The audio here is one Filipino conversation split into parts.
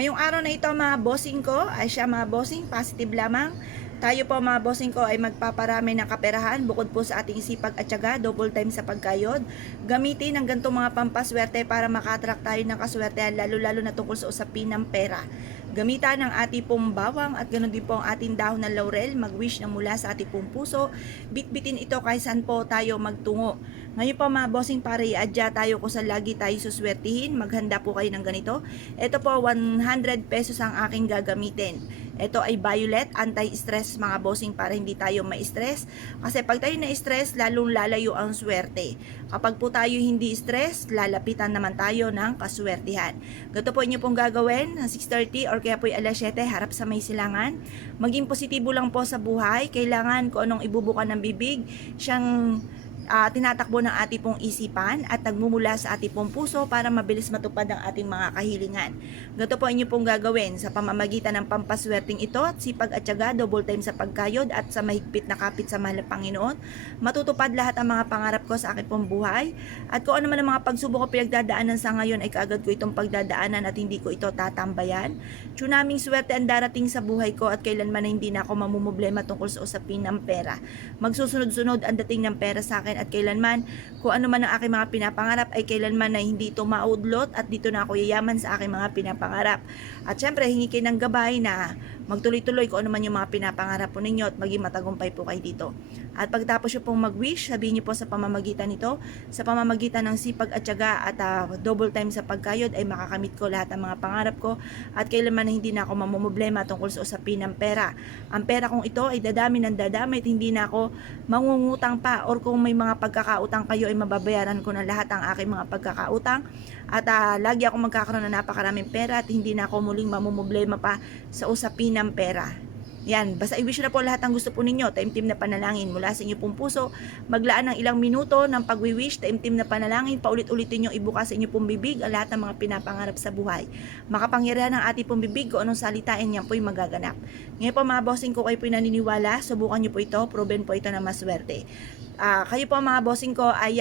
Ngayong araw na ito mga bossing ko, ay siya mga bossing, positive lamang. Tayo po mga bossing ko ay magpaparami ng kaperahan bukod po sa ating sipag at tiyaga, double time sa pagkayod. Gamitin ang ganitong mga pampaswerte para makaattract tayo ng kaswertehan lalo-lalo na tungkol sa usapin ng pera. Gamitan ang ating pong bawang at ganoon din po ang ating dahon ng laurel, mag-wish na mula sa ating pong puso. Bitbitin ito kahit saan po tayo magtungo. Ngayon po mga bossing, para i-adya tayo kung saan lagi tayo suswertihin, maghanda po kayo ng ganito. Ito po 100 pesos ang aking gagamitin. Ito ay violet, anti-stress mga bossing, para hindi tayo ma-stress. Kasi pag tayo na-stress, lalong lalayo ang swerte. Kapag po tayo hindi stress, lalapitan naman tayo ng kaswertihan. Ganito po inyo pong gagawin, 6:30 or kaya po alas 7, harap sa may silangan. Maging positibo lang po sa buhay. Kailangan kung anong ibubukan ng bibig, siyang tinatakbo ng ating pong isipan at nagmumula sa ating pong puso para mabilis matupad ang ating mga kahilingan. Ganito po inyo pong gagawin sa pamamagitan ng pampaswerteng ito at sipag at tiyaga, double time sa pagkayod at sa mahigpit na kapit sa mahal na Panginoon. Matutupad lahat ang mga pangarap ko sa aking pong buhay at kung ano man ang mga pagsubok ko pinagdadaanan sa ngayon ay kaagad ko itong pagdadaanan at hindi ko ito tatambayan. Tsunaming swerte ang darating sa buhay ko at kailanman na hindi na ako mamumblema tungkol sa usapin ng pera. Magsusunod-sunod ang dating ng pera sa akin at kailanman kung ano man ang aking mga pinapangarap ay kailanman na hindi ito maudlot at dito na ako yayaman sa aking mga pinapangarap. At syempre hingi kayo ng gabay na magtuloy-tuloy kung ano man yung mga pinapangarap po ninyo at maging matagumpay po kayo dito. At pagtapos nyo pong mag-wish, sabihin nyo po sa pamamagitan nito, sa pamamagitan ng sipag at tiyaga at double time sa pagkayod ay makakamit ko lahat ng mga pangarap ko at kailanman na hindi na ako mamumblema tungkol sa usapin ng pera. Ang pera kong ito ay dadami ng dadami at hindi na ako mangungutang pa or kung may mga pagkakautang kayo ay mababayaran ko na lahat ang aking mga pagkakautang at lagi ako magkakaroon ng napakaraming pera at hindi na ako muling mamumblema pa sa usapin ng pera. Yan, basta i-wish na po lahat ng gusto po ninyo, taimtim na panalangin mula sa inyo pong puso, maglaan ng ilang minuto ng pag-wish, taimtim na panalangin, paulit-ulitin nyo ibukas sa inyo pong bibig ang lahat ng mga pinapangarap sa buhay. Makapangyarihan ng ating pong bibig kung anong salitain niyan po'y magaganap. Ngayon po mga bossing ko kayo po'y naniniwala, subukan nyo po ito, proven po ito na maswerte. Kayo po mga bossing ko ay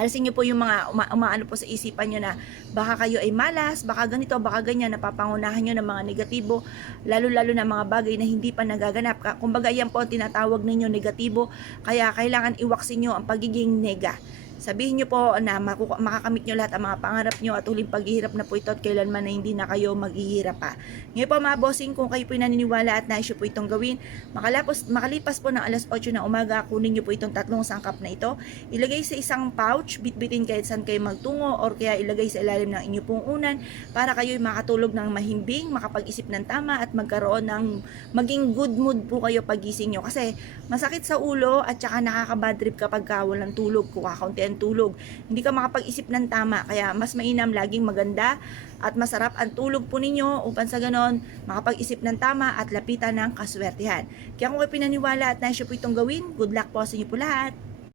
alisin nyo po yung mga umaano po sa isipan nyo na baka kayo ay malas, baka ganito, baka ganyan, napapangunahan nyo ng mga negatibo, lalo-lalo na mga bagay na hindi pa nagaganap. Kumbaga yan po ang tinatawag ninyo negatibo, kaya kailangan iwaksin nyo ang pagiging nega. Sabihin nyo po na makakamit nyo lahat ang mga pangarap nyo at huling paghihirap na po ito at kailanman na hindi na kayo maghihirap pa. Ngayon po mga bossing, kung kayo po naniniwala at nais po itong gawin, makalipas po ng alas 8 ng umaga, kunin nyo po itong tatlong sangkap na ito, ilagay sa isang pouch, bitbitin kahit saan kayo magtungo or kaya ilagay sa ilalim ng inyo pong unan para kayo makatulog ng mahimbing, makapag-isip ng tama at magkaroon ng maging good mood po kayo pagising nyo. Kasi masakit sa ulo at saka nakaka-bad trip kapag walang tulog, kakaunti tulog. Hindi ka makapag-isip ng tama, kaya mas mainam laging maganda at masarap ang tulog po ninyo upang sa ganon makapag-isip ng tama at lapitan ng kaswertihan. Kaya kung kayo pinaniwala at nais po itong gawin, good luck po sa inyo po lahat.